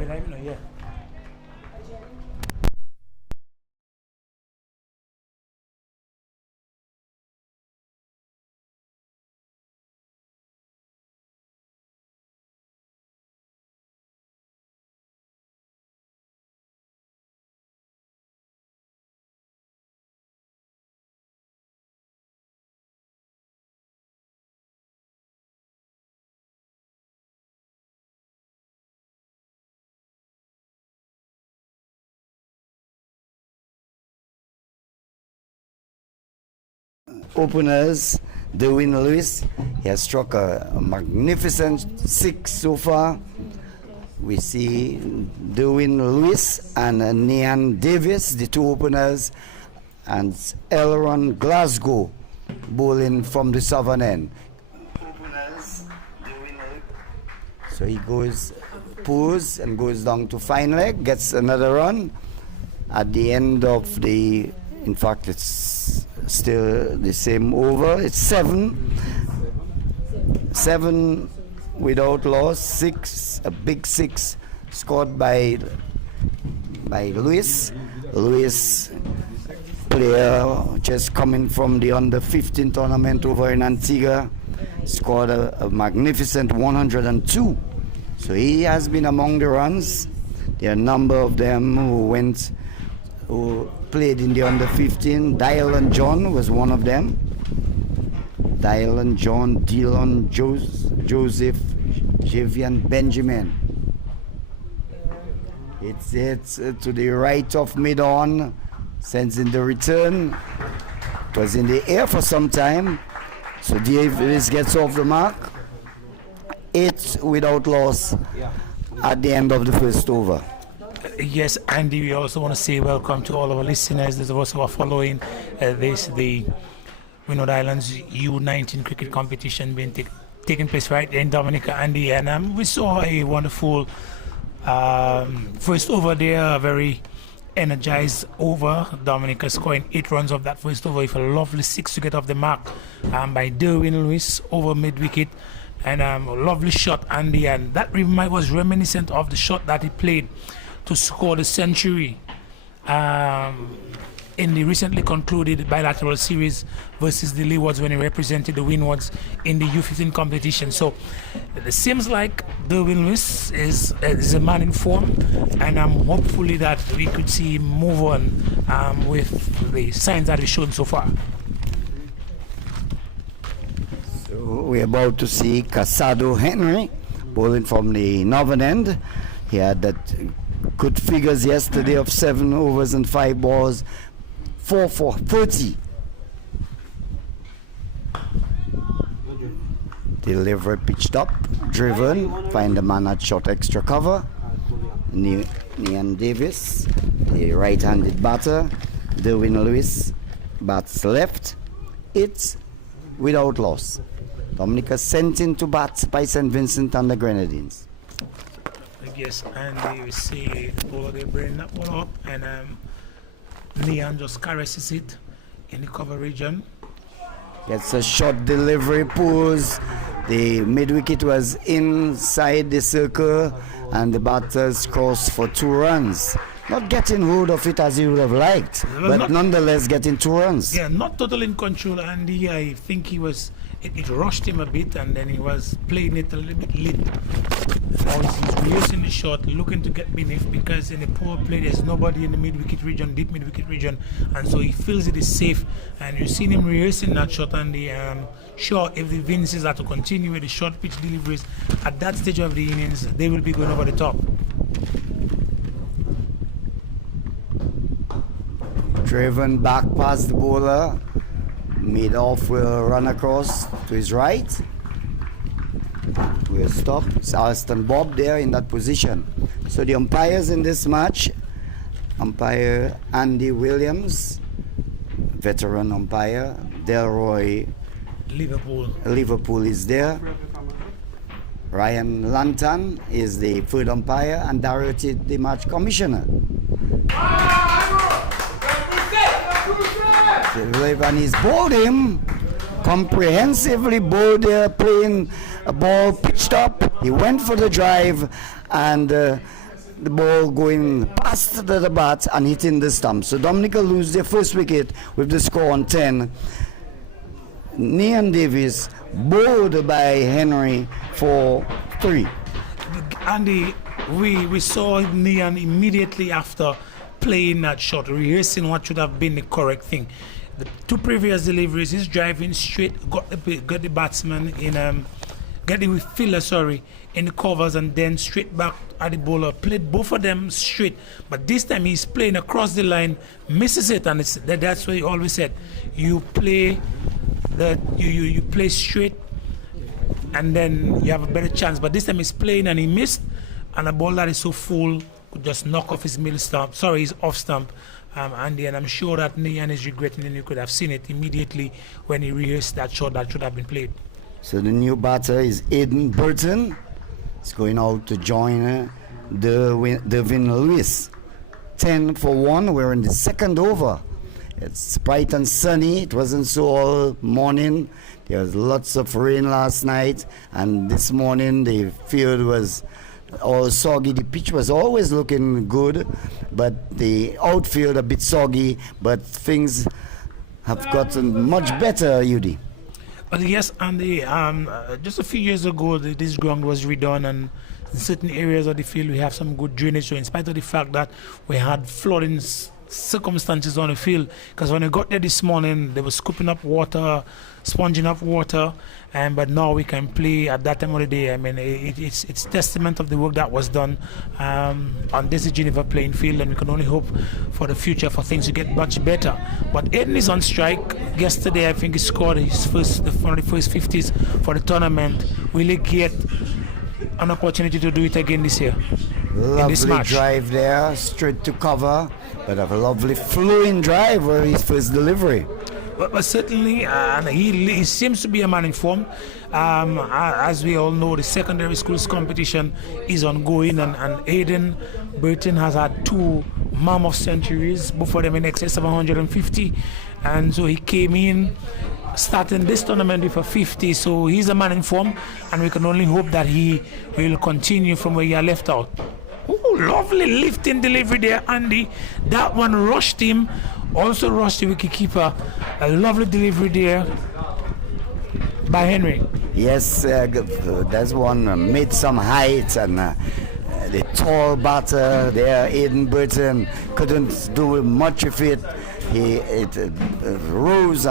Yeah. Openers, Derwin Lewis, he has struck a magnificent 6 so far. We see Derwin Lewis and Nian Davis, the two openers, and Elron Glasgow bowling from the southern end. Openers, Derwin Lewis. So he goes, pulls and goes down to fine leg, gets another run. At the end of the, in fact, it's still the same over. It's 7 without loss. 6, a big 6 scored by Lewis. Lewis, player just coming from the under 15 tournament over in Antigua, scored a magnificent 102. So he has been among the runs. There are a number of them who played in the under 15. Dylan John was one of them. Dylan John, Dylan Joseph, Javian Benjamin. It's to the right of mid-on, sends in the return. It was in the air for some time. So Davis gets off the mark. 8 without loss at the end of the first over. Yes, Andy, we also want to say welcome to all our listeners. Those of us who are following the Windwards Islands U19 cricket competition being taking place right there in Dominica, Andy. And we saw a wonderful first over there, a very energized over. Dominica scoring 8 runs of that first over with a lovely 6 to get off the mark by Derwin Lewis over mid-wicket. And a lovely shot, Andy. And that was reminiscent of the shot that he played to score the century in the recently concluded bilateral series versus the Leewards when he represented the Windwards in the U15 competition. So it seems like Derwin Lewis is a man in form, and hopefully that we could see him move on with the signs that he's shown so far. So we're about to see Casado Henry bowling from the northern end. He had that good figures yesterday of 7 overs and 5 balls, 4 for 30. Delivery pitched up, driven, find the man at short extra cover. Nian Davis, the right-handed batter. Derwin Lewis bats left. It's without loss. Dominica sent in to bat by St. Vincent and the Grenadines. Yes, and you see bowler they bring that one up, and Leon just caresses it in the cover region. Gets a short delivery, pulls. The mid-wicket was inside the circle, and the batters crossed for 2 runs. Not getting hold of it as he would have liked, but nonetheless getting 2 runs. Yeah, not totally in control, Andy. I think he was. It rushed him a bit, and then he was playing it a little bit limp. Now he's reducing the shot, looking to get beneath, because in the power play there's nobody in the mid-wicket region, deep mid-wicket region, and so he feels it is safe. And you've seen him rehearsing that shot, and sure, if the Vinces are to continue with the short pitch deliveries at that stage of the innings, they will be going over the top. Driven back past the bowler. Mid-off will run across to his right. We'll stop. It's Alston Bob there in that position. So the umpires in this match, umpire Andy Williams, veteran umpire. Delroy Liverpool is there. Ryan Lantan is the third umpire, and Darity the match commissioner. And he's bowled him comprehensively, bowled there, playing a ball pitched up. He went for the drive, and the ball going past the bat and hitting the stump. So Dominica lose their first wicket with the score on 10. Nian Davis bowled by Henry for 3. Andy, we saw Nian immediately after playing that shot, rehearsing what should have been the correct thing. The 2 previous deliveries, he's driving straight, got the batsman in, get the fielder, in the covers, and then straight back at the bowler. Played both of them straight, but this time he's playing across the line, misses it, and that's what he always said. You play you play straight, and then you have a better chance. But this time he's playing and he missed, and a ball that is so full could just knock off his his off stump. Andy, and I'm sure that Nian is regretting, and you could have seen it immediately when he rehearsed that shot that should have been played. So the new batter is Aiden Burton. He's going out to join Devin Lewis. 10 for 1. We're in the second over. It's bright and sunny. It wasn't so all morning. There was lots of rain last night, and this morning the field was all soggy. The pitch was always looking good, but the outfield a bit soggy, but things have gotten much better, Yudi. Well, yes, Andy, just a few years ago this ground was redone, and in certain areas of the field we have some good drainage. So in spite of the fact that we had flooding circumstances on the field, because when we got there this morning they were scooping up water, sponging up water, but now we can play at that time of the day. I mean, it's testament of the work that was done on this Geneva playing field, and we can only hope for the future for things to get much better. But Aiden is on strike. Yesterday I think he scored his first 50s for the tournament. Will he get an opportunity to do it again this year? Lovely drive there, straight to cover, but a lovely flowing drive for his first delivery. But certainly, he seems to be a man in form. As we all know, the secondary schools competition is ongoing, and Aiden Burton has had 2 mammoth centuries, both of them in excess of 150, and so he came in starting this tournament with a 50. So he's a man in form, and we can only hope that he will continue from where he had left out. Ooh, lovely lifting delivery there, Andy. That one rushed him, also rushed the wicketkeeper. A lovely delivery there by Henry. Yes, that's one made some height, and the tall batter there, Aiden Burton, couldn't do much of it. It rose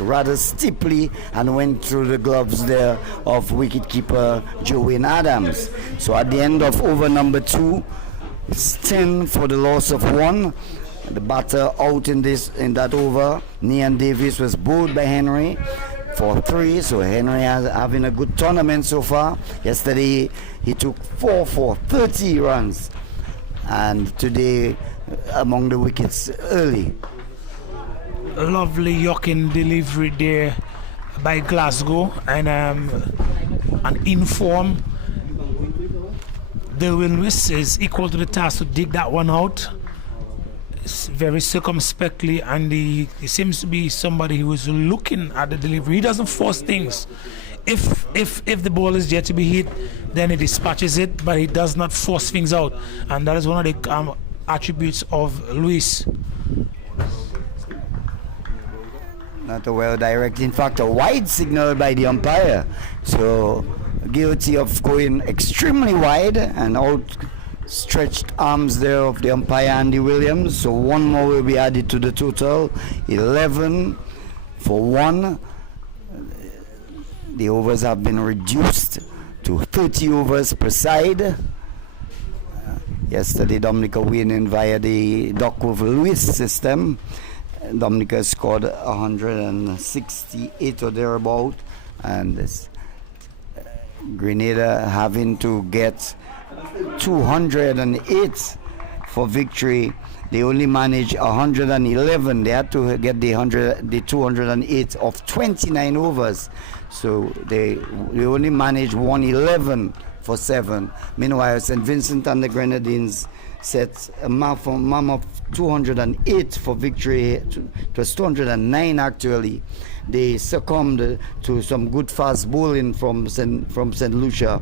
rather steeply and went through the gloves there of wicketkeeper Joanne Adams. So at the end of over number 2, it's 10 for the loss of 1. The batter out in that over. Nian Davis was bowled by Henry for 3. So Henry is having a good tournament so far. Yesterday he took 4 for 30 runs, and today among the wickets early. A lovely Yorkin delivery there by Glasgow, and an inform. Derwin Lewis is equal to the task to dig that one out. It's very circumspectly, and he seems to be somebody who is looking at the delivery. He doesn't force things. If the ball is yet to be hit, then he dispatches it, but he does not force things out, and that is one of the attributes of Lewis. Not a well directed, in fact a wide signal by the umpire, so guilty of going extremely wide, and outstretched arms there of the umpire Andy Williams. So 1 more will be added to the total. 11 for 1. The overs have been reduced to 30 overs per side. Yesterday Dominica winning via the Duckworth-Lewis system. Dominica scored 168 or thereabout, and this Grenada having to get 208 for victory. They only managed 111. They had to get the 208 of 29 overs, so they only managed 111 for 7. Meanwhile, St. Vincent and the Grenadines set a mark of 208 for victory. It was 209 actually. They succumbed to some good fast bowling from St. Lucia,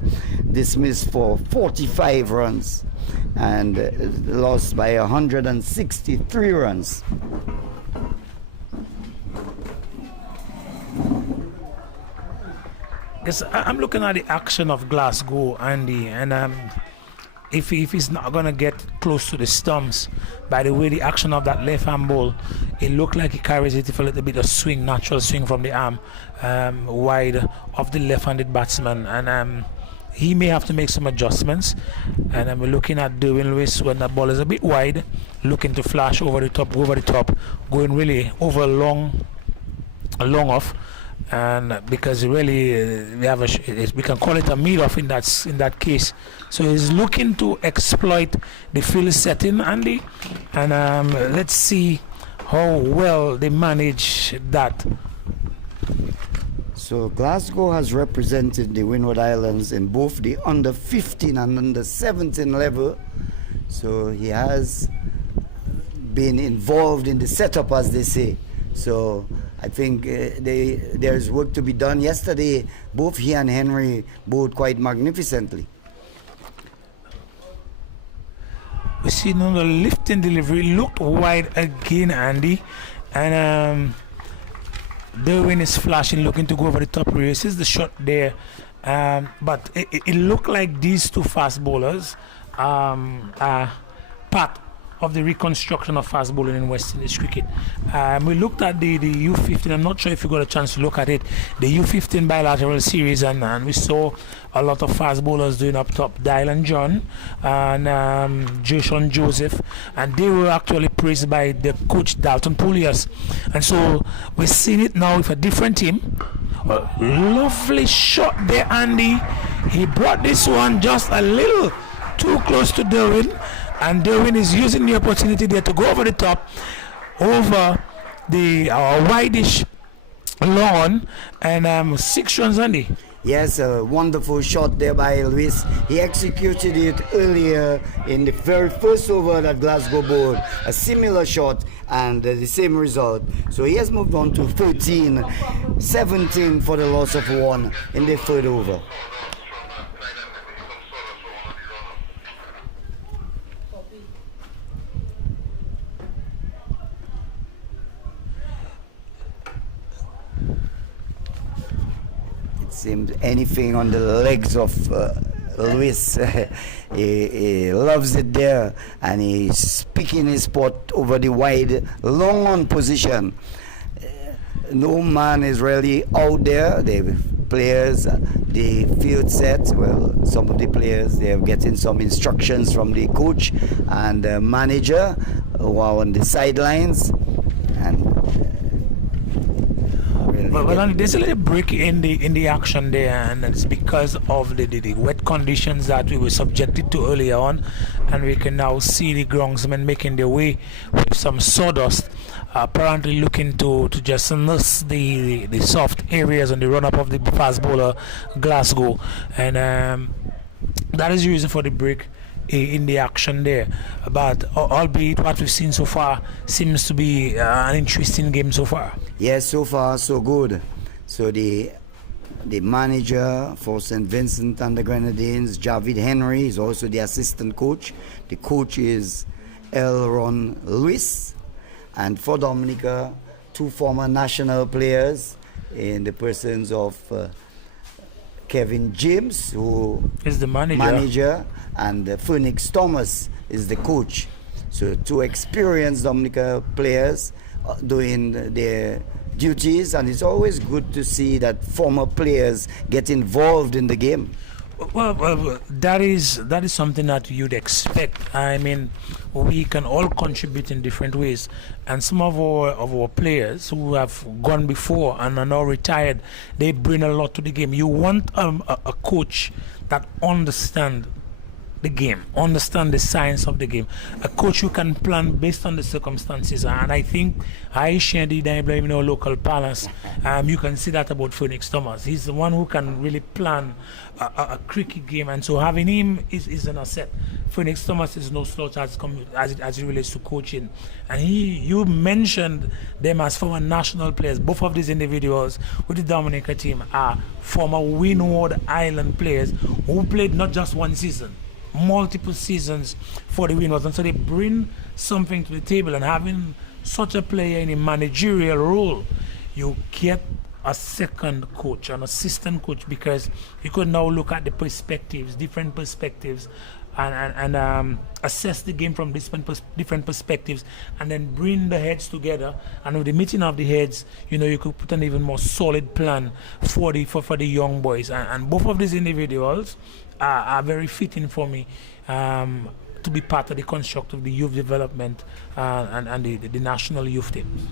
dismissed for 45 runs and lost by 163 runs. Yes, I'm looking at the action of Glasgow, Andy, and if he's not gonna get close to the stumps, by the way the action of that left hand ball, it looked like he carries it with a little bit of swing, natural swing from the arm, wide of the left-handed batsman, and he may have to make some adjustments. And we're looking at Derwin Lewis when the ball is a bit wide, looking to flash over the top, going really over long off. And because really we can call it a mid-off in that case. So he's looking to exploit the field setting, Andy, and let's see how well they manage that. So Glasgow has represented the Windward Islands in both the under 15 and under 17 level. So he has been involved in the setup, as they say. So I think there's work to be done. Yesterday, both he and Henry bowled quite magnificently. We see now the lifting delivery looked wide again, Andy, and Derwin is flashing, looking to go over the top races. The shot there, but it looked like these two fast bowlers are part of the reconstruction of fast bowling in West Indies cricket. We looked at the U15. I'm not sure if you got a chance to look at it. The U15 bilateral series, and we saw a lot of fast bowlers doing up top. Dylan John and Jason Joseph, and they were actually praised by the coach Dalton Poulias. And so we're seeing it now with a different team. A lovely shot there, Andy. He brought this one just a little too close to Derwin. And Derwin is using the opportunity there to go over the top, over the wideish lawn, and 6 runs, Andy. Yes, a wonderful shot there by Luis. He executed it earlier in the very first over that Glasgow bowled. A similar shot and the same result. So he has moved on to 13-17 for the loss of 1 in the third over. Seems anything on the legs of Luis, he loves it there, and he's picking his spot over the wide long on position. No man is really out there. The players, the field set, well, some of the players, they are getting some instructions from the coach and the manager who are on the sidelines, and well, there's a little break in the action there, and it's because of the wet conditions that we were subjected to earlier on, and we can now see the groundsmen making their way with some sawdust, apparently looking to just nurse the soft areas on the run-up of the fast bowler Glasgow, and that is the reason for the break in the action there. But albeit what we've seen so far seems to be an interesting game so far. Yes, so far so good. So the manager for St. Vincent and the Grenadines, Javid Henry, is also the assistant coach. The coach is Elron Luis, and for Dominica, 2 former national players in the persons of Kevin James, who is the manager, and Phoenix Thomas is the coach. So 2 experienced Dominica players doing their duties, and it's always good to see that former players get involved in the game. Well, that is something that you'd expect. I mean, we can all contribute in different ways, and some of our players who have gone before and are now retired, they bring a lot to the game. You want a coach that understands the game, understand the science of the game, a coach who can plan based on the circumstances. And I think I share the in our local palace. You can see that about Phoenix Thomas. He's the one who can really plan a cricket game, and so having him is an asset. Phoenix Thomas is no slouch as it relates to coaching, and you mentioned them as former national players. Both of these individuals with the Dominica team are former Windwards Island players who played not just one season, multiple seasons for the Windwards, and so they bring something to the table. And having such a player in a managerial role, you get a second coach, an assistant coach, because you could now look at the perspectives, different perspectives, and assess the game from different perspectives, and then bring the heads together. And with the meeting of the heads, you could put an even more solid plan for the young boys. And both of these individuals are very fitting for me to be part of the construct of the youth development and the national youth teams.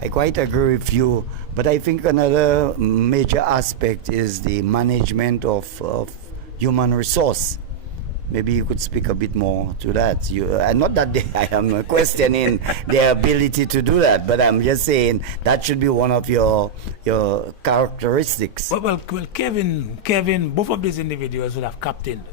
I quite agree with you, but I think another major aspect is the management of human resource. Maybe you could speak a bit more to that. Not that I am questioning their ability to do that, but I'm just saying that should be one of your characteristics. Well, Kevin, both of these individuals would have captained.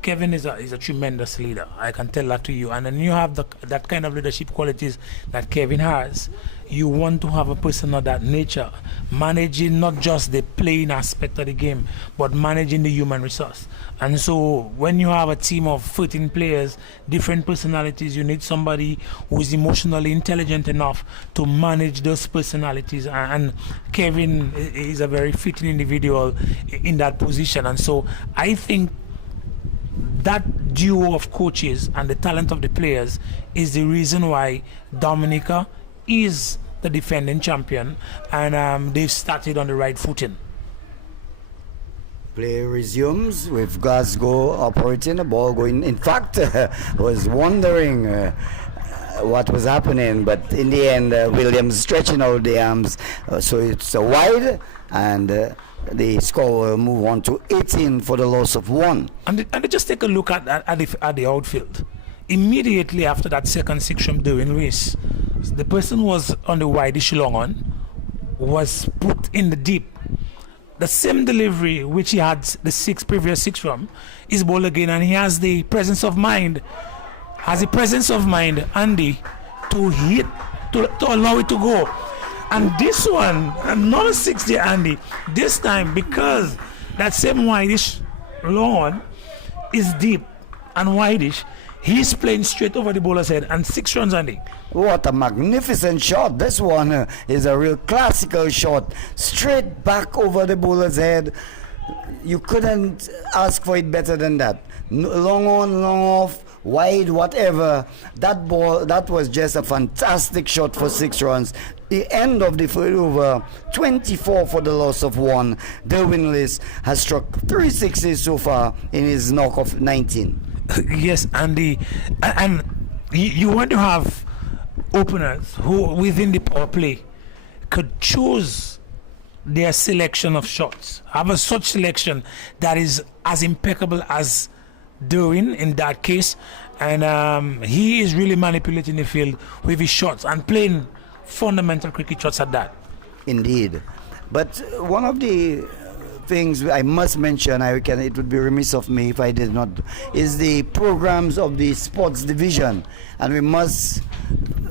Kevin is a tremendous leader. I can tell that to you. And then you have that kind of leadership qualities that Kevin has. You want to have a person of that nature, managing not just the playing aspect of the game, but managing the human resource. And so when you have a team of 13 players, different personalities, you need somebody who is emotionally intelligent enough to manage those personalities. And Kevin is a very fitting individual in that position. And so I think that duo of coaches and the talent of the players is the reason why Dominica is the defending champion, and they've started on the right footing. Play resumes with Glasgow operating, the ball going. In fact, was wondering what was happening, but in the end, Williams stretching out the arms, so it's a wide, and the score will move on to 18 for the loss of 1. And just take a look at the outfield. Immediately after that second six from Derwin Lewis, the person who was on the wideish long on was put in the deep. The same delivery which he had the previous six from is ball again, and he has the presence of mind, Andy, to hit, to allow it to go. And this one, another 60, Andy, this time because that same wideish long on is deep and wideish, he's playing straight over the bowler's head, and 6 runs, Andy. What a magnificent shot. This one is a real classical shot, straight back over the bowler's head. You couldn't ask for it better than that. Long on, long off, wide, whatever. That ball, that was just a fantastic shot for 6 runs. The end of the third over, 24 for the loss of 1. Derwin Lewis has struck 3 sixes so far in his knock of 19. Yes, Andy, and you want to have openers who within the power play could choose their selection of shots, have a such selection that is as impeccable as Derwin in that case, and he is really manipulating the field with his shots and playing fundamental cricket shots at that. Indeed, but one of the things I must mention, it would be remiss of me if I did not, is the programs of the sports division, and we must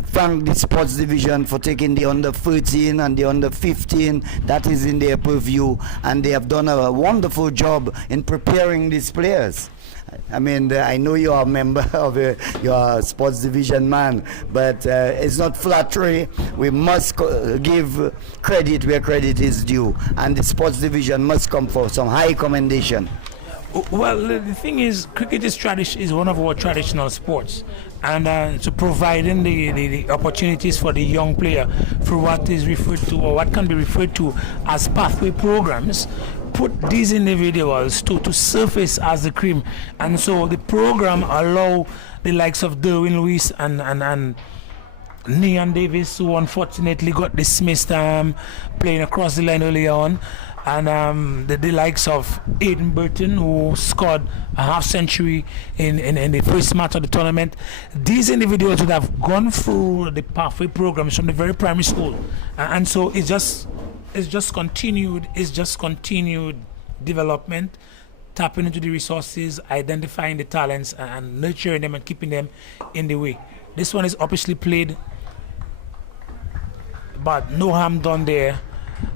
thank the sports division for taking the under 13 and the under 15 that is in their purview, and they have done a wonderful job in preparing these players. I mean, I know you are a member of your sports division man, but it's not flattery. We must give credit where credit is due, and the sports division must come for some high commendation. Well, the thing is, cricket is one of our traditional sports, and to providing the opportunities for the young player through what is referred to, or what can be referred to as pathway programs, put these individuals to surface as the cream. And so the program allow the likes of Derwin Lewis and Neon Davis, who unfortunately got dismissed playing across the line earlier on, and the likes of Aiden Burton, who scored a half century in the first match of the tournament. These individuals would have gone through the pathway programs from the very primary school, and so it's just continued development, tapping into the resources, identifying the talents, and nurturing them and keeping them in the way. This one is obviously played, but no harm done there.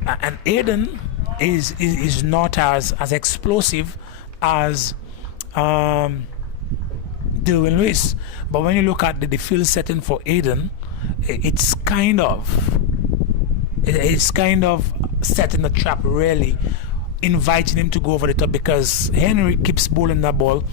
And Aiden is not as explosive as Derwin Lewis. But when you look at the field setting for Aiden, it's kind of setting a trap, really inviting him to go over the top, because Henry keeps bowling that ball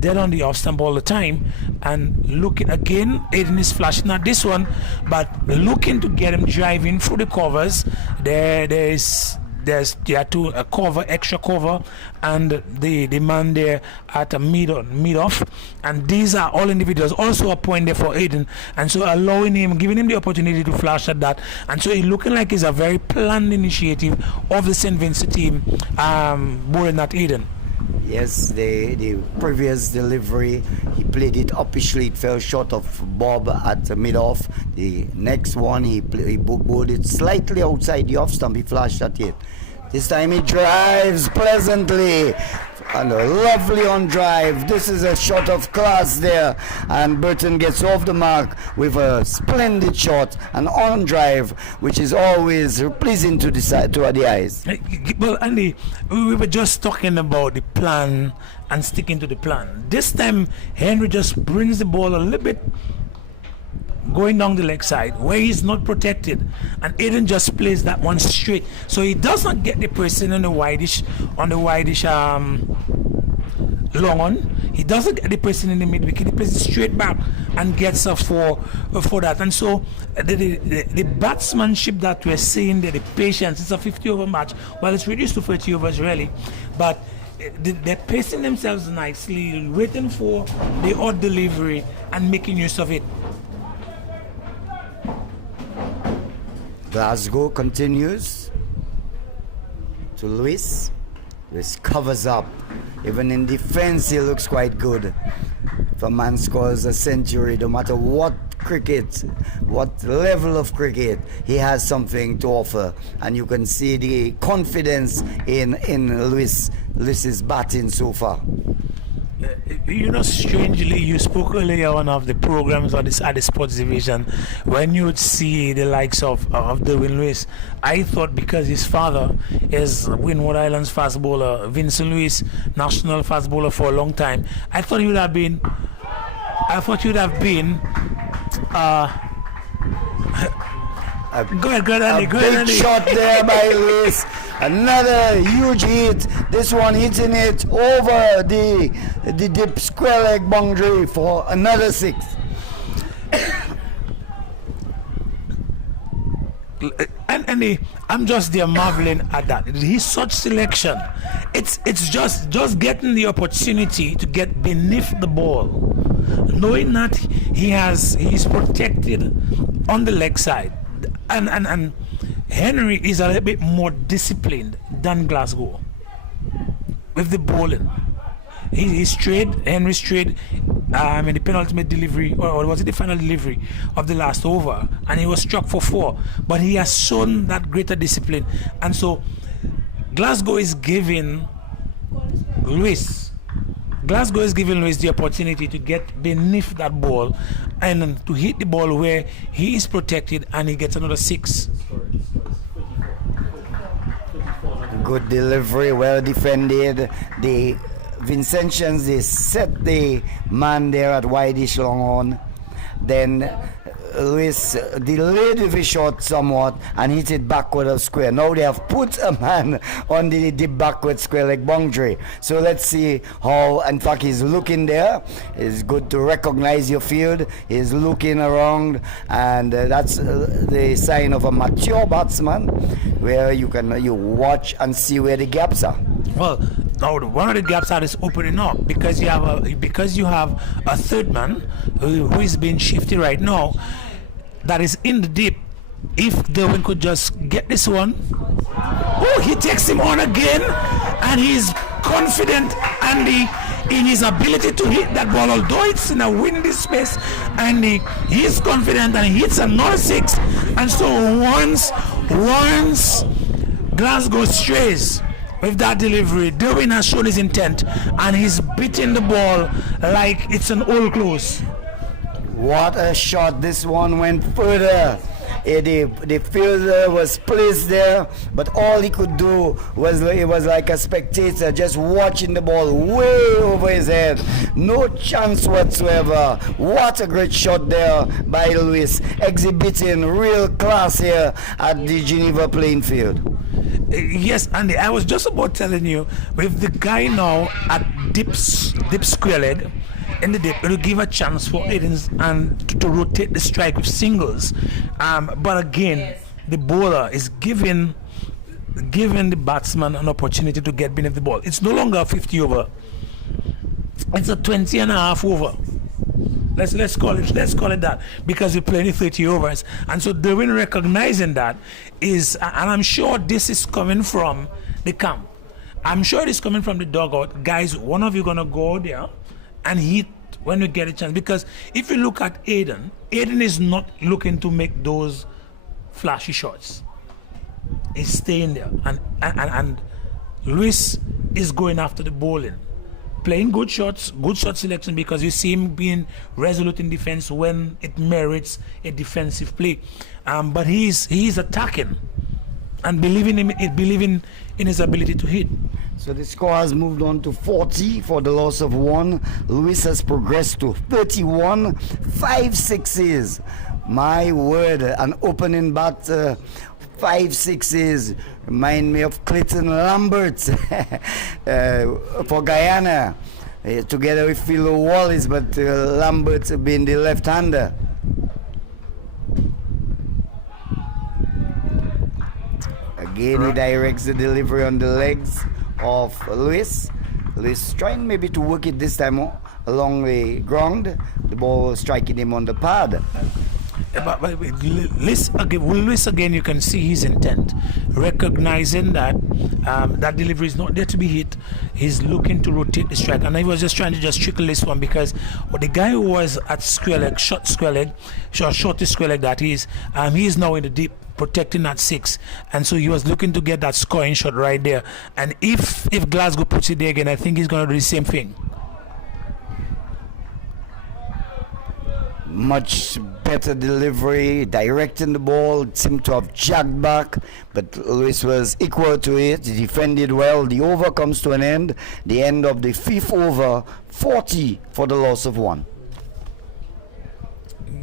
dead on the off stump all the time. And looking again, Aiden is flashing at this one, but looking to get him driving through the covers. There's a cover, extra cover, and the man there at a mid off, and these are all individuals. Also a point there for Aiden, and so allowing him, giving him the opportunity to flash at that, and so it's looking like it's a very planned initiative of the St. Vincent team bowling at Aiden. Yes, the previous delivery, he played it uppishly, it fell short of Bob at the mid-off. The next one, he bowled it slightly outside the off-stump, he flashed at it. This time he drives pleasantly, and a lovely on drive. This is a shot of class there, and Burton gets off the mark with a splendid shot, an on drive, which is always pleasing to the eyes. Well, Andy, we were just talking about the plan and sticking to the plan. This time Henry just brings the ball a little bit going down the leg side where he's not protected, and Aiden just plays that one straight, so he does not get the person on the wideish long on. He doesn't get the person in the mid wicket, he plays it straight back and gets a for that. And so the batsmanship that we're seeing there, the patience, it's a 50 over match. Well, it's reduced to 30 overs really, but they're pacing themselves nicely, waiting for the odd delivery and making use of it. Glasgow continues to Lewis. Lewis covers up. Even in defense, he looks quite good. If a man scores a century, no matter what cricket, what level of cricket, he has something to offer. And you can see the confidence in Lewis's batting so far. You know, strangely, you spoke earlier on of the programs at the sports division when you would see the likes of Derwin Lewis. I thought because his father is Windward Island's fast bowler, Vincent Lewis, national fast bowler for a long time, I thought he would have been. Go ahead, Andy. Big shot there by Lewis. Another huge hit. This one hitting it over the deep square leg boundary for another 6. And I'm just there marveling at that. His such selection. It's just getting the opportunity to get beneath the ball, knowing that he's protected on the leg side, and Henry is a little bit more disciplined than Glasgow with the bowling. He strayed, Henry strayed in the penultimate delivery, or was it the final delivery of the last over, and he was struck for 4. But he has shown that greater discipline, and so Glasgow is giving Lewis the opportunity to get beneath that ball and to hit the ball where he is protected, and he gets another 6. Good delivery, well defended. The Vincentians, they set the man there at wideish long on. Then Lewis delayed with his shot somewhat and hit it backward of square. Now they have put a man on the deep backward square leg boundary. So let's see how, in fact, he's looking there. It's good to recognize your field. He's looking around, and that's the sign of a mature batsman, where you watch and see where the gaps are. Well, now one of the gaps is opening up because you have a third man who is being shifted right now. that is in the deep. If Derwin could just get this one. Oh, he takes him on again, and he's confident and in his ability to hit that ball, although it's in a windy space, and he's confident and he hits another 6. And so once Glasgow strays with that delivery, Derwin has shown his intent, and he's beating the ball like it's an old close. What a shot. This one went further. The fielder was placed there, but all he could do was, it was like a spectator just watching the ball way over his head. No chance whatsoever. What a great shot there by Lewis, exhibiting real class here at the Geneva playing field. Yes, Andy, I was just about telling you, with the guy now at deep square leg, in the dip, it will give a chance for Aidens and to rotate the strike with singles. But again, the bowler is giving the batsman an opportunity to get beneath the ball. It's no longer a 50 over. It's a 20 and a half over. Let's call it that, because we're playing 30 overs. And so Derwin recognizing that is, and I'm sure this is coming from the camp. I'm sure it is coming from the dugout. Guys, one of you gonna go there and hit when we get a chance, because if you look at Aiden is not looking to make those flashy shots. He's staying there, and Luis is going after the bowling, playing good shot selection, because you see him being resolute in defense when it merits a defensive play. But he's attacking and believing in his ability to hit. So the score has moved on to 40 for the loss of 1. Luis has progressed to 31, 5 sixes. My word, an opening bat, 5 sixes. Remind me of Clayton Lambert for Guyana, together with Philo Wallace, but Lambert being the left-hander. Again, he directs the delivery on the legs of Luis. Luis trying maybe to work it this time along the ground. The ball striking him on the pad. But Luis again, you can see his intent, recognizing that that delivery is not there to be hit. He's looking to rotate the strike, and he was just trying to just trickle this one, because the guy who was at square leg, shortest square leg that is, he is now in the deep, protecting that 6, and so he was looking to get that scoring shot right there. And if Glasgow puts it there again, I think he's going to do the same thing. Much better delivery, directing the ball, seemed to have jagged back, but Luis was equal to it. He defended well. The over comes to an end. The end of the 5th over, 40 for the loss of 1.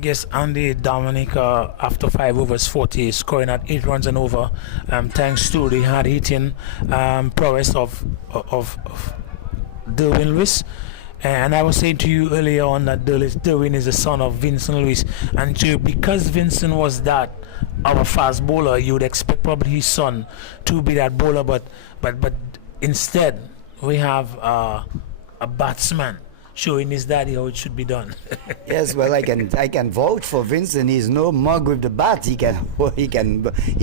Yes, Andy, Dominica, after 5 overs, 40, scoring at 8 runs and over, thanks to the hard hitting prowess of Derwin Lewis. And I was saying to you earlier on that Derwin is the son of Vincent Lewis, and because Vincent was that of a fast bowler, you would expect probably his son to be that bowler, but instead we have a batsman showing his daddy how it should be done. Yes, well, I can vouch for Vincent. He's no mug with the bat. He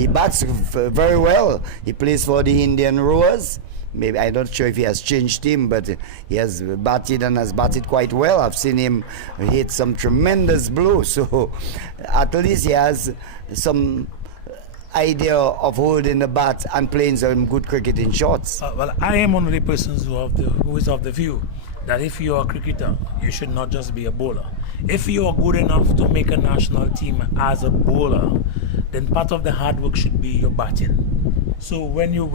bats very well. He plays for the Indian Rowers. Maybe I'm not sure if he has changed team, but he has batted and has batted quite well. I've seen him hit some tremendous blows. So at least he has some idea of holding the bat and playing some good cricketing shots. Well, I am one of the persons who is of the view that if you are a cricketer, you should not just be a bowler. If you are good enough to make a national team as a bowler, then part of the hard work should be your batting. So when you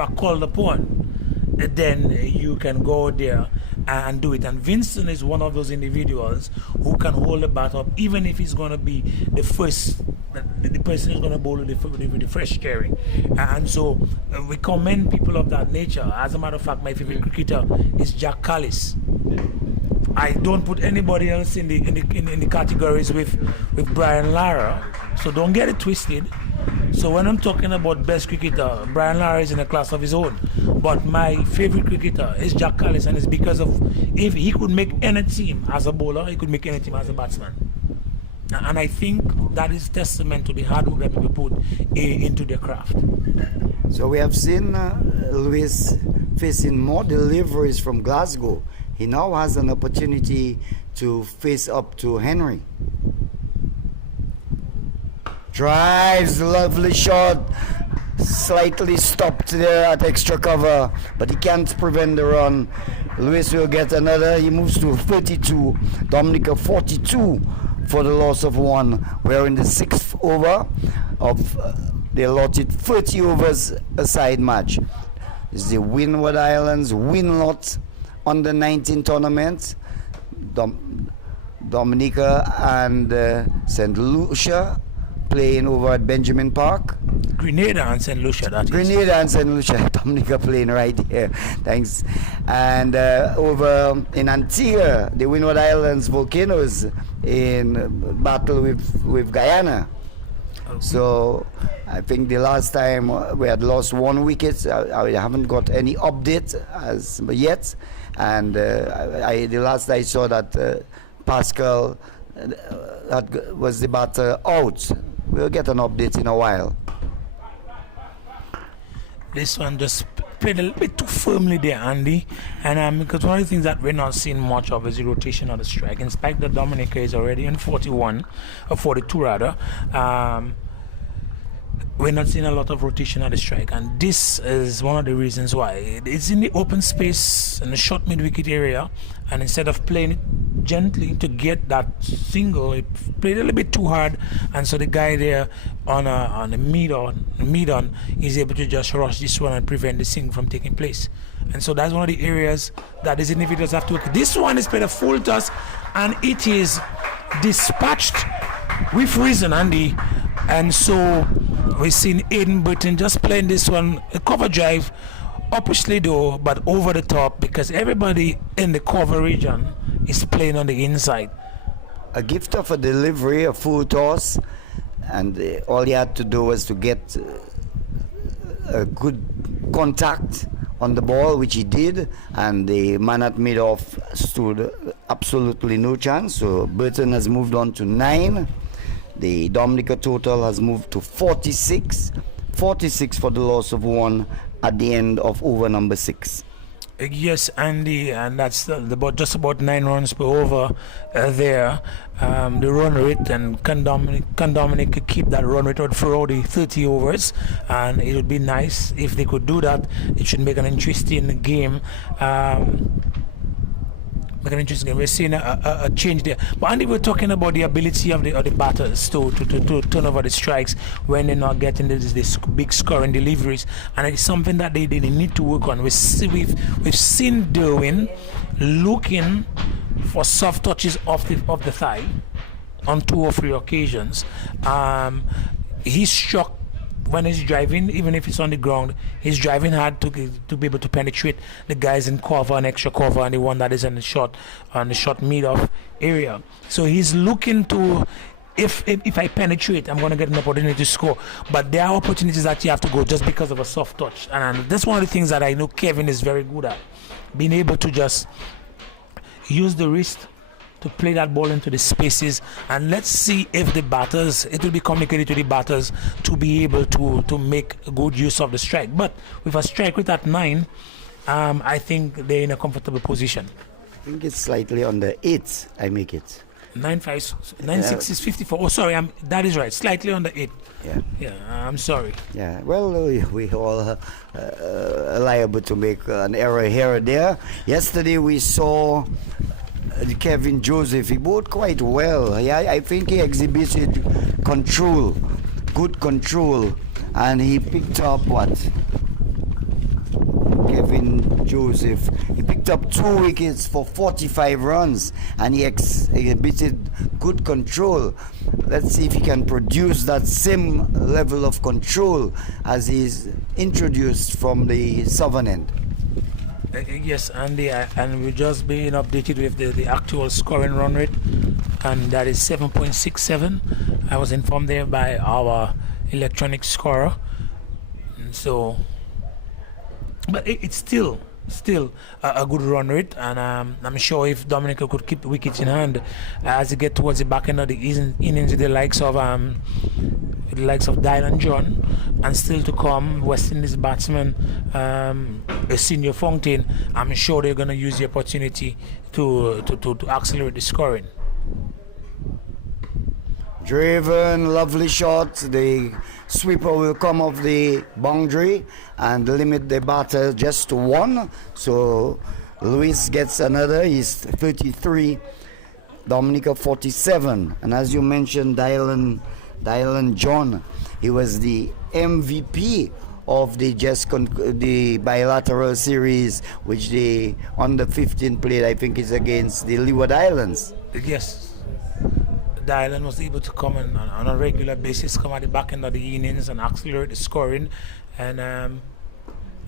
are called upon, then you can go there and do it. And Vincent is one of those individuals who can hold the bat up, even if he's going to be the first, the person who's going to bowl with the fresh carry. And so we commend people of that nature. As a matter of fact, my favorite cricketer is Jack Callis. I don't put anybody else in the categories with Brian Lara, so don't get it twisted. So when I'm talking about best cricketer, Brian Lara is in a class of his own. But my favorite cricketer is Jack Callis, and it's because of, if he could make any team as a bowler, he could make any team as a batsman. And I think that is testament to the hard work that people put into their craft. So we have seen Lewis facing more deliveries from Glasgow. He now has an opportunity to face up to Henry. Drives, lovely shot. Slightly stopped there at extra cover, but he can't prevent the run. Lewis will get another. He moves to 32. Dominica 42 for the loss of 1. We're in the 6th over of the allotted 30 overs a side match. It's the Windward Islands WINLOTT under 19 tournament. Dominica and St. Lucia playing over at Benjamin Park. Grenada and St. Lucia, that is. Grenada and St. Lucia. Dominica playing right here. Thanks. And over in Antigua, the Windward Islands Volcanoes in battle with Guyana. Okay. So I think the last time we had lost 1 wicket. I haven't got any update as yet. And the last I saw that Pascal that was the batter out. We'll get an update in a while. This one just played a little bit too firmly there, Andy. And because one of the things that we're not seeing much of is the rotation of the strike. In spite that Dominica is already in 41, or 42 rather. We're not seeing a lot of rotation at the strike, and this is one of the reasons why. It's in the open space in the short mid-wicket area, and instead of playing it gently to get that single, it played a little bit too hard, and so the guy there on the mid-on is able to just rush this one and prevent the single from taking place. And so that's one of the areas that the individuals have to work. This one is played a full toss, and it is dispatched with reason, Andy. And so we've seen Aiden Burton just playing this one, a cover drive, upishly though, but over the top, because everybody in the cover region is playing on the inside. A gift of a delivery, a full toss, and all he had to do was to get a good contact on the ball, which he did, and the man at mid-off stood absolutely no chance. So Burton has moved on to 9. The Dominica total has moved to 46. 46 for the loss of 1 at the end of over number 6. Yes, Andy, and that's just about 9 runs per over there. The run rate, and can Dominica keep that run rate throughout the 30 overs? And it would be nice if they could do that. It should make an interesting game. We're seeing a change there. But Andy, we're talking about the ability of the batters to turn over the strikes when they're not getting this big scoring deliveries, and it's something that they need to work on. We've seen Derwin looking for soft touches off the thigh on 2 or 3 occasions. He's shocked when he's driving, even if it's on the ground. He's driving hard to be able to penetrate the guys in cover and extra cover, and the one that is on the short mid-off area. So he's looking to, if I penetrate, I'm going to get an opportunity to score. But there are opportunities that you have to go just because of a soft touch, and that's one of the things that I know Kevin is very good at, being able to just use the wrist to play that ball into the spaces. And let's see if the batters, it will be communicated to the batters to be able to make good use of the strike. But with a strike rate at 9, I think they're in a comfortable position. I think it's slightly under 8. I make it 9.6 is 54. Oh, sorry, that is right, slightly under 8. Yeah, I'm sorry. Yeah, well, we all liable to make an error here or there. Yesterday we saw Kevin Joseph. He bowled quite well. Yeah, I think he exhibited control, good control, and he picked up what? Kevin Joseph. He picked up 2 wickets for 45 runs, and he exhibited good control. Let's see if he can produce that same level of control as he's introduced from the southern end. Yes, Andy, and we're just being updated with the actual scoring run rate, and that is 7.67. I was informed there by our electronic scorer. And so, but it's still still a good run rate, and I'm sure if Dominica could keep the wickets in hand as they get towards the back end of the innings with the likes of Dylan John, and still to come West Indies batsman Senior Fontaine, I'm sure they're going to use the opportunity to accelerate the scoring. Driven, lovely shot. The sweeper will come off the boundary and limit the batter just to one. So Lewis gets another. He's 33. Dominica 47. And as you mentioned, Dylan John, he was the MVP of the bilateral series, which the under 15 played. I think is against the Leeward Islands. Yes. The island was able to come on a regular basis, come at the back end of the innings and accelerate the scoring, and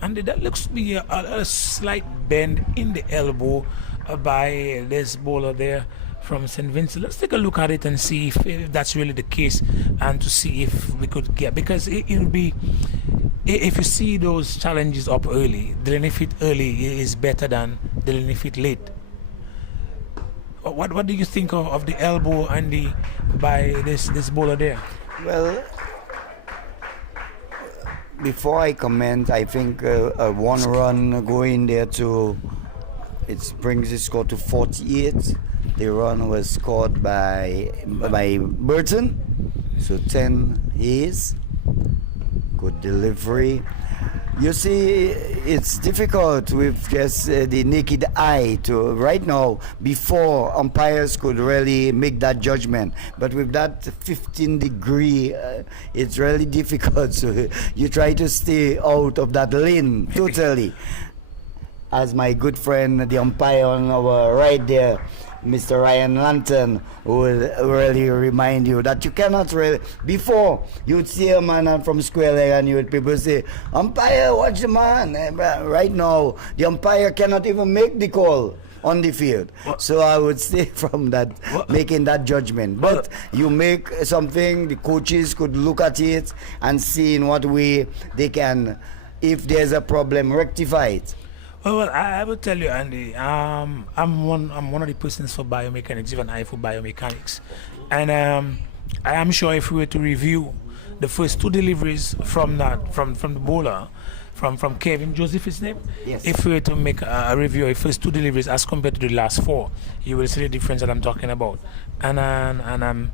that looks to be a slight bend in the elbow by this bowler there from St. Vincent. Let's take a look at it and see if that's really the case, and to see if we could get, because it'll be, if you see those challenges up early, dealing with it early is better than dealing with it late. What do you think of the elbow and by this bowler there? Well, before I comment, I think a one run going there it brings the score to 48. The run was scored by Burton, so 10 is good delivery. You see, it's difficult with just the naked eye to right now, before umpires could really make that judgment. But with that 15-degree, it's really difficult. So you try to stay out of that lane totally. As my good friend, the umpire on our right there, Mr. Ryan Lantern, will really remind you that you cannot really, before you'd see a man from square leg and you would people say, umpire, watch the man. Right now, the umpire cannot even make the call on the field. So I would stay from that, making that judgment. But you make something, the coaches could look at it and see in what way they can, if there's a problem, rectify it. Well, I will tell you, Andy. I'm one of the persons for biomechanics, even I for biomechanics, and I am sure if we were to review the first two deliveries from the bowler, from Kevin Joseph, his name. Yes. If we were to make a review of the first two deliveries as compared to the last four, you will see the difference that I'm talking about, and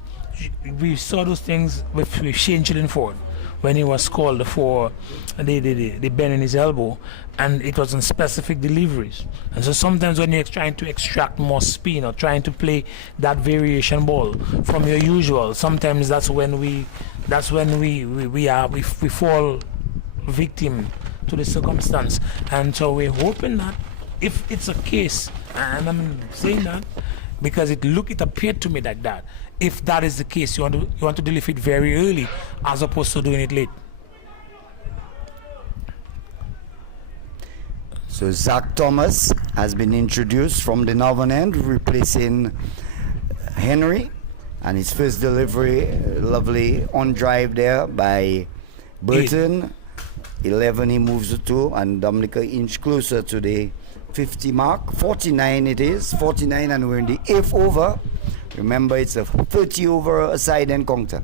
we saw those things with Shane Chillingford when he was called for the bend in his elbow, and it was on specific deliveries. And so sometimes when you're trying to extract more spin or trying to play that variation ball from your usual, sometimes that's when we fall victim to the circumstance. And so we're hoping that if it's a case, and I'm saying that because it appeared to me like that, if that is the case, you want to deliver it very early as opposed to doing it late. So Zach Thomas has been introduced from the northern end, replacing Henry, and his first delivery, lovely on drive there by Burton. 11 he moves to 2, and Dominica inch closer to the 50 mark. 49 it is, 49, and we're in the 8th over. Remember, it's a 30 over a side encounter.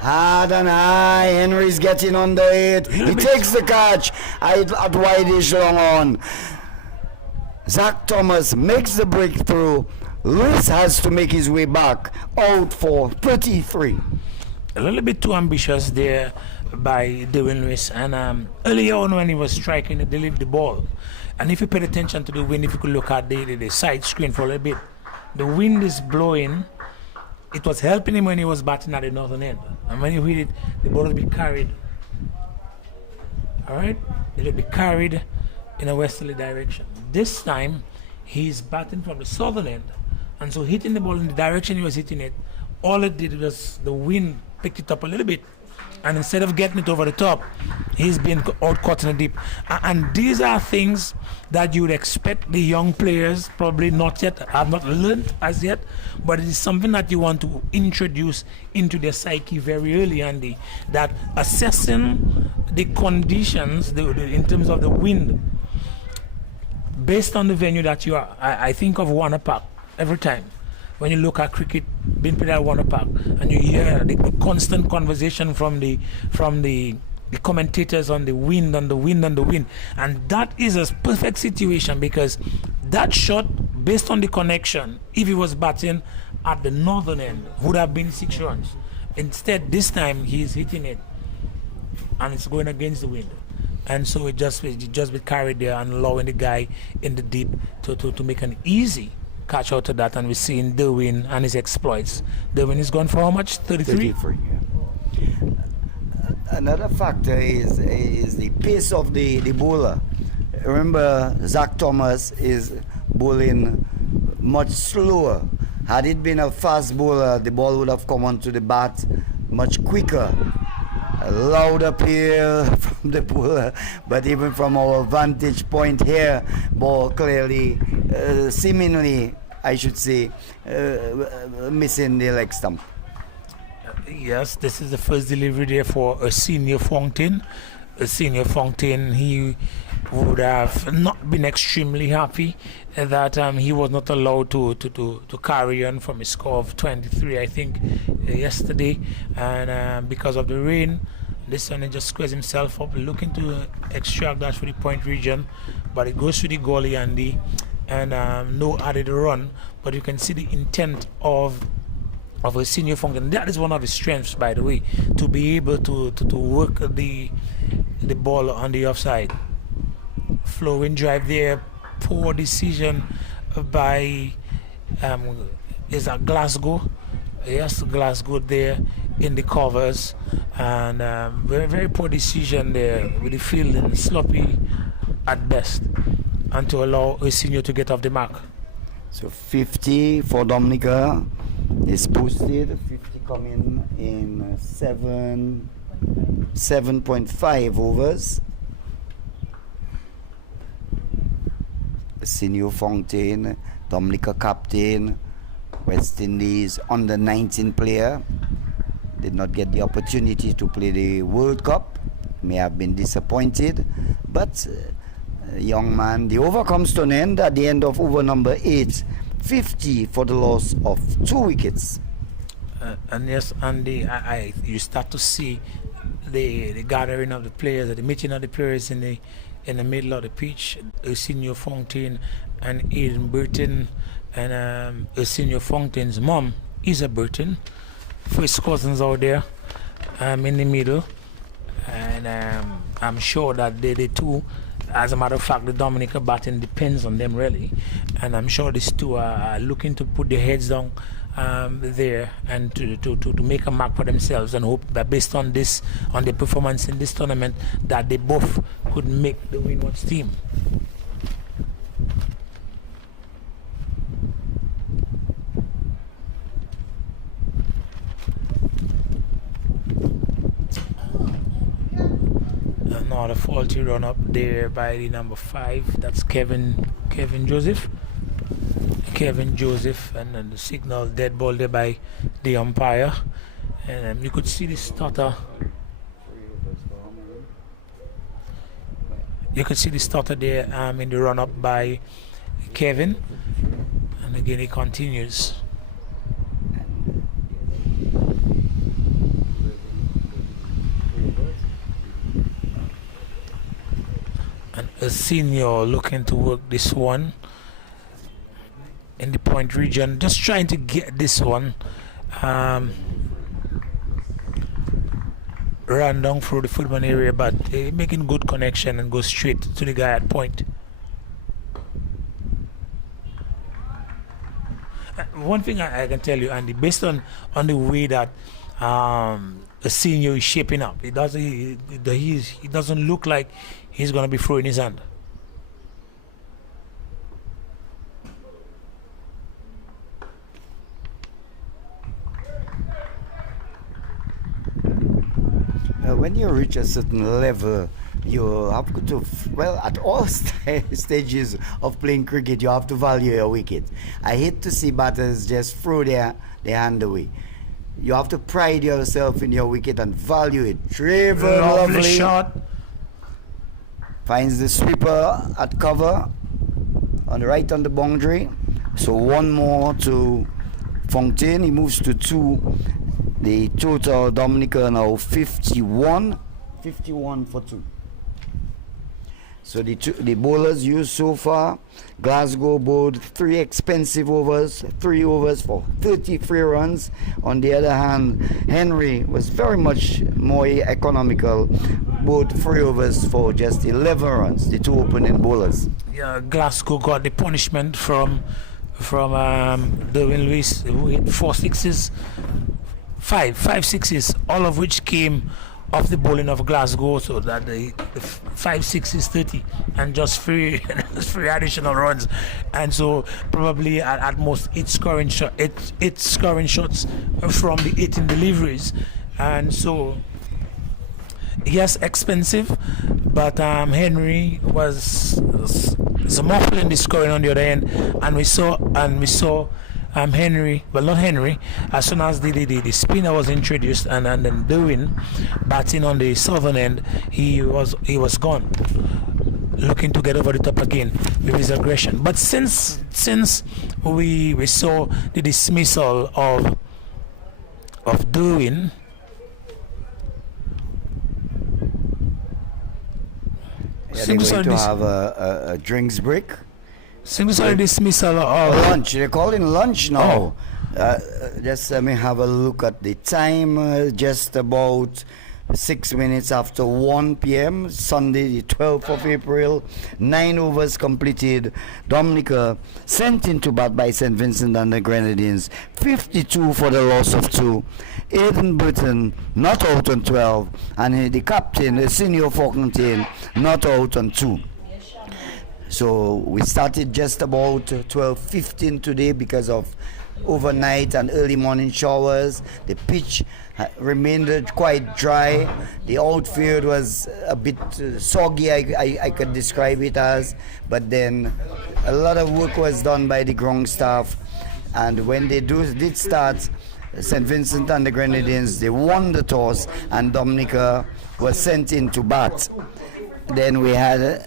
Hard and high, Henry's getting under it. He takes the catch at wide-ish long on. Zach Thomas makes the breakthrough. Lewis has to make his way back, out for 33. A little bit too ambitious there by Dwayne Lewis, and earlier on when he was striking, he delivered the ball. And if you paid attention to the wind, if you could look at the side screen for a little bit, the wind is blowing. It was helping him when he was batting at the northern end. And when you hit it, the ball will be carried. All right? It will be carried in a westerly direction. This time, he's batting from the southern end. And so hitting the ball in the direction he was hitting it, all it did was the wind picked it up a little bit. And instead of getting it over the top, he's been out caught in the deep. And these are things that you would expect the young players probably not yet, have not learned as yet, but it is something that you want to introduce into their psyche very early, Andy, that assessing the conditions in terms of the wind based on the venue that you are. I think of Warner Park every time. When you look at cricket being played at Warner Park, and you hear the constant conversation from the commentators on the wind and the wind and the wind, and that is a perfect situation, because that shot, based on the connection, if he was batting at the northern end, would have been 6 runs. Instead, this time he's hitting it, and it's going against the wind, and so it just be carried there and allowing the guy in the deep to make an easy catch out of that. And we're seeing Derwin and his exploits. Derwin is gone for how much? 33? 33, yeah. Another factor is the pace of the bowler. Remember, Zach Thomas is bowling much slower. Had it been a fast bowler, the ball would have come onto the bat much quicker. A loud appeal from the bowler, but even from our vantage point here, ball clearly, seemingly, I should say, missing the leg stump. Yes, this is the first delivery there for a senior Fountain. A senior Fountain, he would have not been extremely happy that he was not allowed to carry on from a score of 23, I think, yesterday. And because of the rain, this one, he just squares himself up, looking to extract that for the point region. But it goes to the goalie, Andy, and no added run. But you can see the intent of a senior Fountain. That is one of his strengths, by the way, to be able to work the ball on the offside. Flowing drive there, poor decision by is that Glasgow. Yes, Glasgow there in the covers, and very, very poor decision there with the fielding sloppy at best, and to allow a senior to get off the mark. So 50 for Dominica is posted. 50 coming in 7.5 overs. Senior Fountain, Dominica captain, West Indies under 19 player, did not get the opportunity to play the World Cup, may have been disappointed, but young man, the over comes to an end at the end of over number 8, 50 for the loss of 2 wickets. And yes, Andy, you start to see the gathering of the players, the meeting of the players in the middle of the pitch. Senior Fountain and Aiden Burton, and Senior Fountain's mom, Isa Burton, first cousins out there in the middle. And I'm sure that they two, as a matter of fact, the Dominica batting depends on them really, and I'm sure these two are looking to put their heads down there and to make a mark for themselves, and hope that based on this, on their performance in this tournament, that they both could make the Windwards team. Another faulty run up there by the number 5. That's Kevin Joseph. Kevin Joseph, and then the signal dead ball there by the umpire. And you could see the stutter. You could see the stutter there in the run up by Kevin. And again he continues. And a senior looking to work this one in the point region, just trying to get this one run down through the football area, but making good connection and go straight to the guy at point. One thing I can tell you, Andy, based on the way that the senior is shaping up, he doesn't look like he's going to be throwing his hand. when you reach a certain level, you have to, well, at all stages of playing cricket, you have to value your wicket. I hate to see batters just throw their hand away. You have to pride yourself in your wicket and value it. Trevor, lovely shot. Finds the sweeper at cover on the right on the boundary. So one more to Fontaine. He moves to 2. The total Dominica now 51 for 2. So the bowlers used so far, Glasgow bowled 3 expensive overs, 3 overs for 33 runs. On the other hand, Henry was very much more economical, bowled 3 overs for just 11 runs, the 2 opening bowlers. Yeah, Glasgow got the punishment from Derwin Lewis, who hit 4 sixes, 5 sixes, all of which came off the bowling of Glasgow, so that the 5 6 30 and just 3 additional runs, and so probably at most 8 scoring shots from the 18 deliveries. And so yes, expensive, but Henry was muffled in the scoring on the other end, and we saw Henry, well, not Henry, as soon as the spinner was introduced and then Derwin batting on the southern end, he was gone, looking to get over the top again with his aggression. But since we saw the dismissal of Derwin, they're going to have a drinks break. Since the dismissal of lunch, they're calling lunch now. Just let me have a look at the time. Just about 6 minutes after 1 p.m. Sunday, the 12th of April. 9 overs completed. Dominica sent into bat by St. Vincent and the Grenadines. 52 for the loss of 2. Aidan Burton not out on 12, and the captain, the senior Fontaine, not out on 2. So we started just about 12:15 today because of overnight and early morning showers. The pitch remained quite dry. The outfield was a bit soggy, I could describe it as. But then a lot of work was done by the ground staff. And when they did start, St. Vincent and the Grenadines, they won the toss, and Dominica was sent in to bat. Then we had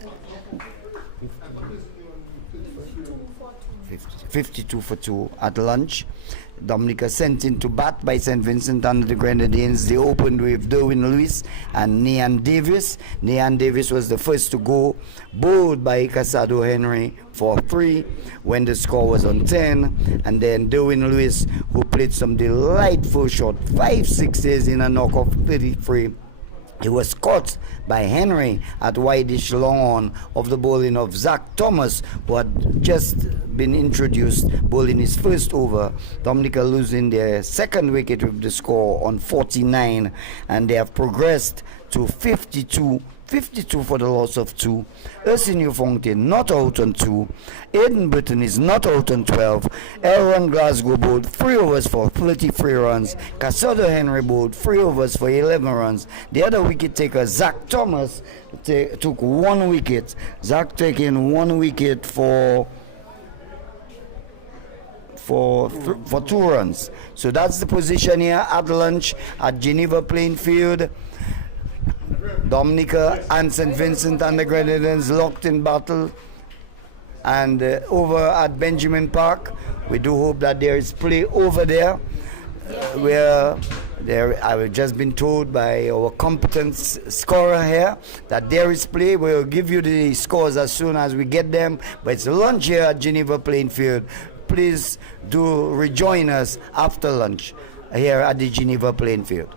52 for 2 at lunch. Dominica sent into bat by St. Vincent and the Grenadines. They opened with Derwin Lewis and Nian Davis. Nian Davis was the first to go, bowled by Casado Henry for 3 when the score was on 10. And then Derwin Lewis, who played some delightful shot, 5 sixes in a knock of 33. He was caught by Henry at wideish long on of the bowling of Zach Thomas, who had just been introduced, bowling his first over. Dominica losing their second wicket with the score on 49, and they have progressed to 52 for the loss of 2. Ersinio Fontaine not out on 2. Aidan Burton is not out on 12. Aaron Glasgow bowled 3 overs for 33 runs. Casado Henry bowled 3 overs for 11 runs. The other wicket taker, Zach Thomas, took 1 wicket. Zach taking 1 wicket for 2 runs. So that's the position here at lunch at Geneva Playing Field. Dominica and St. Vincent and the Grenadines locked in battle. And over at Benjamin Park, we do hope that there is play over there. I've just been told by our competent scorer here that there is play. We'll give you the scores as soon as we get them. But it's lunch here at Geneva Playing Field. Please do rejoin us after lunch here at the Geneva Playing Field.